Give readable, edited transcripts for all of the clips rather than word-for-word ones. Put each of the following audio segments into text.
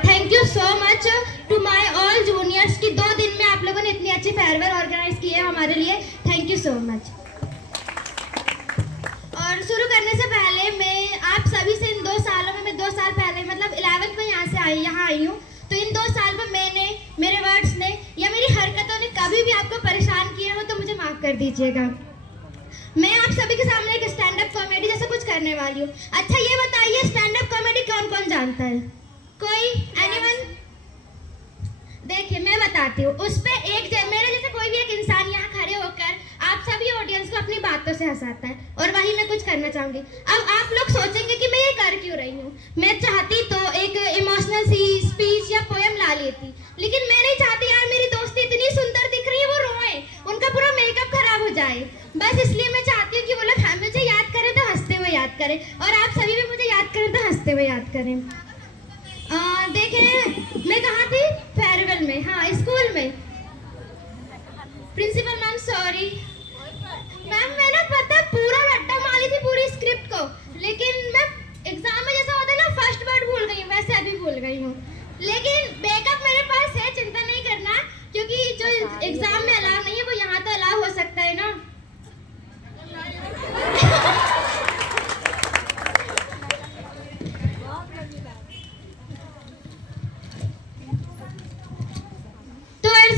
Thank you so much to my all juniors कि 2 दिन में आप लोगों ने इतनी अच्छी फेयरवेल ऑर्गेनाइज की है हमारे लिए। Thank you so much. और शुरू करने से पहले मैं आप सभी से इन 2 सालों में, मैं 2 साल पहले मतलब 11th में यहाँ आई हूँ, तो इन 2 साल में मैंने, मेरे वर्ड्स ने या मेरी हरकतों ने कभी भी आपको परेशान किया हो तो मुझे माफ़ कर दीजिएगा। मैं आप सभी के सामने एक स्टैंड अप कॉमेडी जैसा कुछ करने वाली हूँ। अच्छा ये बताइए, स्टैंड अप कॉमेडी कौन कौन जानता है? कोई? एनीवन? देखिए मैं बताती हूँ। उस पे मेरे जैसे कोई भी एक इंसान यहाँ खड़े होकर आप सभी ऑडियंस को अपनी बातों से हंसाता है, और वही मैं कुछ करना चाहूंगी। अब आप लोग सोचेंगे कि मैं ये कर क्यों रही हूँ। मैं चाहती तो एक इमोशनल सी स्पीच या पोएम ला लेती, लेकिन मैं नहीं चाहती यार मेरी दोस्ती इतनी सुंदर दिख रही है वो रोए, उनका पूरा मेकअप खराब हो जाए। बस इसलिए मैं चाहती हूँ कि वो लोग मुझे याद करें तो हंसते हुए याद करें, और आप सभी भी मुझे याद करें तो हंसते हुए याद करें। देखें मैं कहाँ थी? फेयरवेल में, हाँ स्कूल में। प्रिंसिपल मैम सॉरी मैम, मैंने पता पूरा रट्टा मारी थी पूरी स्क्रिप्ट को, लेकिन मैं एग्जाम में जैसा होता है ना फर्स्ट वर्ड भूल गई हूँ, वैसे अभी भूल गई हूँ। लेकिन बैकअप मेरे पास है, चिंता नहीं करना, क्योंकि जो एग्जाम में अलाउ नहीं है वो यहाँ तो अलाउ हो सकता है ना।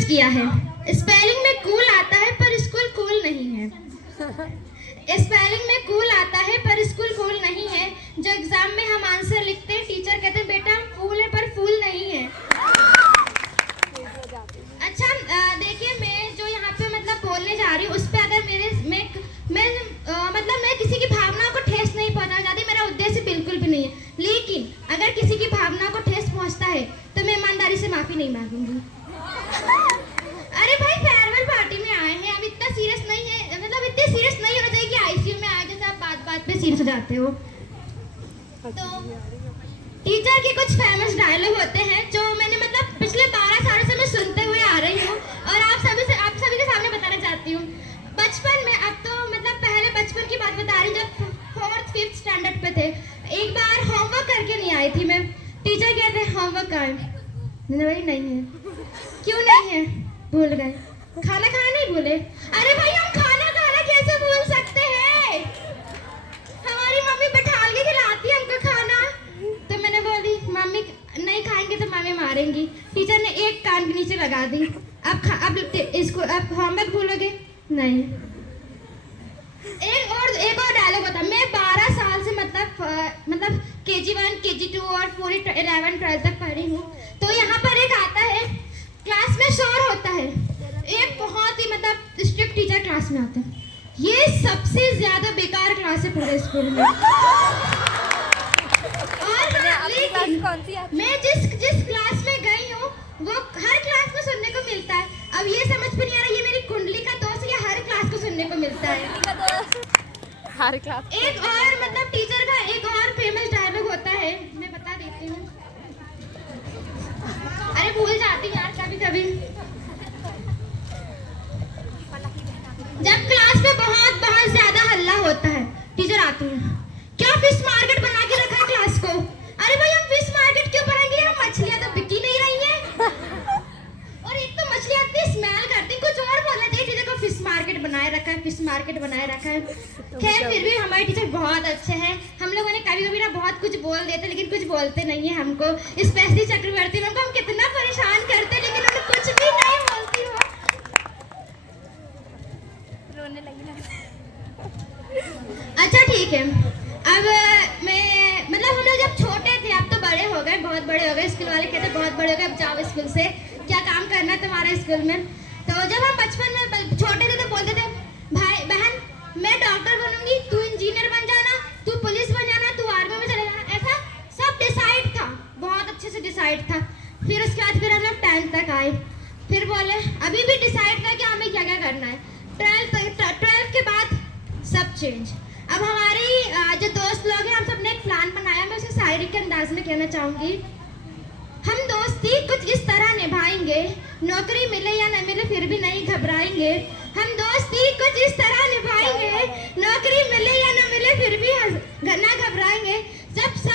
किया है। स्पेलिंग में कूल आता है पर स्कूल कूल नहीं है। स्पेलिंग में कूल आता है पर स्कूल कूल नहीं है। जो एग्जाम में हम आंसर लिखते हैं टीचर कहते हैं बेटा हम कूल है पर फूल नहीं है। अच्छा देखिए मैं जो यहाँ पे मतलब बोलने जा रही हूँ उस पे अगर मैं किसी की भावनाओं को ठेस नहीं पहुँचाना चाहती, मेरा उद्देश्य बिल्कुल भी नहीं है। लेकिन अगर किसी की भावनाओं को ठेस पहुँचता है तो मैं ईमानदारी से माफी नहीं मांगूंगी। अरे भाई फेयरवेल पार्टी में आए हैं, अब इतना सीरियस नहीं है, मतलब इतने सीरियस नहीं होना चाहिए कि आईसीयू में आए जैसे आप बात बात पे सीरियस हो जाते हो। तो टीचर के कुछ फेमस डायलॉग होते हैं जो मैंने मतलब पिछले 12 सालों से मैं सुनते हुए आ रही हूँ, और आप सभी के सामने बताना चाहती हूँ। बचपन में, अब तो मतलब पहले बचपन की बात बता रही, जब 4th 5th स्टैंडर्ड पे थे, एक बार होमवर्क करके नहीं आई थी मैं। टीचर कहते हैं होमवर्क कर, मैंने भाई नहीं है। क्यों नहीं है? भूल गए। खाना खाना नहीं भूले? अरे भाई हम खाना खाना कैसे भूल सकते हैं? हमारी मम्मी बैठा के खिलाती है हमको खाना। तो मैंने बोली मम्मी नहीं खाएंगे तो मम्मी मारेंगी। टीचर ने एक कान के नीचे लगा दी, अब होमवर्क भूलोगे? नहीं। एक और डायलॉग होता, मैं 12 साल से मतलब KG1 KG2 और पूरी 11 12 तक पढ़ी हूँ। तो यहाँ पर एक आता है, क्लास में शोर होता है, एक बहुत ही मतलब स्ट्रिक्ट टीचर क्लास में आता है। ये सबसे ज्यादा बेकार क्लास है पूरे स्कूल में। और मैं जिस क्लास में गई हूँ वो हर क्लास में सुनने को मिलता है। अब ये समझ में नहीं आ रहा ये मेरी कुंडली का दोष या हर क्लास को सुनने को मिलता है। हर क्लास। एक और मतलब टीचर का एक और फेमस डायलॉग होता है, मैं बता देती हूँ। अरे भूल जाती यार कभी कभी। जब क्लास में बहुत ज्यादा हल्ला होता है, टीचर आती है, क्या फिश मार्केट बना के रखा है क्लास को? अरे भाई हम फिश मार्केट क्यों बनाएंगे, हम मछलियां तो बिक ही नहीं रही हैं। और एक तो मछलियां इतनी स्मेल करती, कुछ और बोलना चाहिए टीचर को, फिश मार्केट बनाए रखा है, फिश मार्केट बनाए रखा है। खैर फिर भी हमारे टीचर बहुत अच्छे हैं। हम लोगों ने कभी कभी ना बहुत कुछ बोल देते लेकिन कुछ बोलते नहीं है हमको। स्पेशली चक्रवर्ती मैम को हम कितना परेशान करते लेकिन उन्हें कुछ भी नहीं बोलती हो। रोने लगी ना। अच्छा ठीक है, अब मैं मतलब हम लोग जब छोटे थे, अब तो बड़े हो गए, बहुत बड़े हो गए। स्कूल वाले कहते बहुत बड़े हो गए, अब जाओ स्कूल से, क्या काम करना है तुम्हारा स्कूल में। तो जब हम बचपन में छोटे थे तो बोलते थे भाई बहन मैं डॉक्टर बनूंगी, तू इंजीनियर बन जाना, तू पुलिस बन जाना, तू आर्मी में चले जाना। ऐसा सब डिसाइड था, बहुत अच्छे से डिसाइड था। फिर उसके बाद फिर हम लोग 10th तक आए, फिर बोले अभी भी डिसाइड था कि हमें क्या क्या करना है। 12th के बाद सब चेंज। अब हमारी जो दोस्त लोग हैं हम सब ने एक प्लान बनाया, मैं उसे शायरी के अंदाज में कहना चाहूँगी। हम दोस्ती कुछ इस तरह निभाएंगे, नौकरी मिले या न मिले फिर भी नहीं घबराएंगे। हम दोस्ती कुछ इस तरह निभाएंगे, नौकरी मिले या न मिले फिर भी न घबराएंगे। जब सब